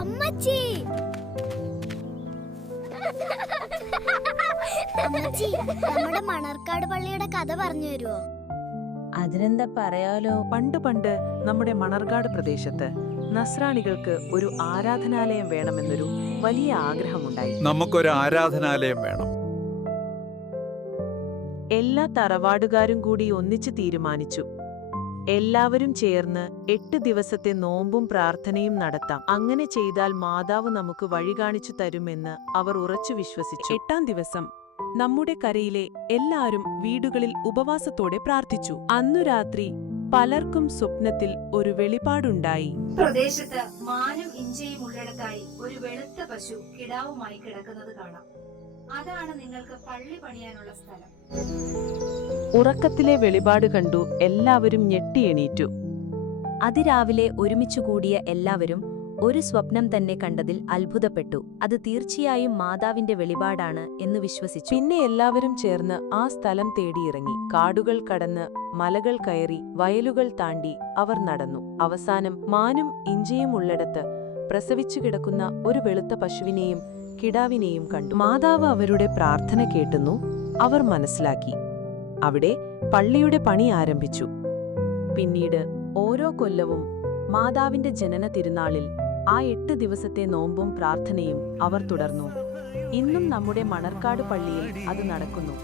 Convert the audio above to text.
അമ്മച്ചി. അമ്മച്ചി നമ്മുടെ മണർക്കാട് പള്ളിയുടെ കഥ പറഞ്ഞു തരുമോ അതിനെന്താ പറയാലോ? പണ്ട് പണ്ട് നമ്മുടെ മണർകാട് പ്രദേശത്ത് നസ്രാണികൾക്ക് ഒരു ആരാധനാലയം വേണമെന്നൊരു വലിയ ആഗ്രഹമുണ്ടായി. നമുക്കൊരു ആരാധനാലയം വേണം. എല്ലാ തറവാടുകാരും കൂടി ഒന്നിച്ച് തീരുമാനിച്ചു. എല്ലാവരും ചേർന്ന് എട്ട് ദിവസത്തെ നോമ്പും പ്രാർത്ഥനയും നടത്താം. അങ്ങനെ ചെയ്താൽ മാതാവ് നമുക്ക് വഴി കാണിച്ചു തരുമെന്ന് അവർ ഉറച്ചു വിശ്വസിച്ചു. എട്ടാം ദിവസം നമ്മുടെ കരയിലെ എല്ലാവരും വീടുകളിൽ ഉപവാസത്തോടെ പ്രാർത്ഥിച്ചു. അന്നു രാത്രി പലർക്കും സ്വപ്നത്തിൽ ഒരു വെളിപാടുണ്ടായി. പ്രദേശത്ത് മാനും ഇഞ്ചയും ഉള്ളിടത്തായി ഒരു വെളുത്ത പശു കിടാവുമായി കിടക്കുന്നത് കാണാം. അതാണ് നിങ്ങൾക്ക് പള്ളി പണിയാനുള്ള സ്ഥലം. ഉറക്കത്തിലെ വെളിപാട് കണ്ടു എല്ലാവരും ഞെട്ടിയെണീറ്റു അതിരാവിലെ ഒരുമിച്ചുകൂടിയ എല്ലാവരും ഒരു സ്വപ്നം തന്നെ കണ്ടതിൽ അത്ഭുതപ്പെട്ടു. അത് തീർച്ചയായും മാതാവിന്റെ വെളിപാടാണ് എന്ന് വിശ്വസിച്ചു. പിന്നെ എല്ലാവരും ചേർന്ന് ആ സ്ഥലം തേടിയിറങ്ങി. കാടുകൾ കടന്ന് മലകൾ കയറി വയലുകൾ താണ്ടി അവർ നടന്നു. അവസാനം മാനും ഇഞ്ചിയും ഉള്ളിടത്ത് പ്രസവിച്ചു കിടക്കുന്ന ഒരു വെളുത്ത പശുവിനെയും കിടാവിനെയും കണ്ടു. മാതാവ് അവരുടെ പ്രാർത്ഥന കേട്ടുന്നു. അവർ മനസ്സിലാക്കി. അവിടെ പള്ളിയുടെ പണി ആരംഭിച്ചു. പിന്നീട് ഓരോ കൊല്ലവും മാതാവിന്റെ ജനന തിരുനാളിൽ ആ എട്ട് ദിവസത്തെ നോമ്പും പ്രാർത്ഥനയും അവർ തുടർന്നു. ഇന്നും നമ്മുടെ മണർക്കാട് പള്ളിയിൽ അത് നടക്കുന്നു.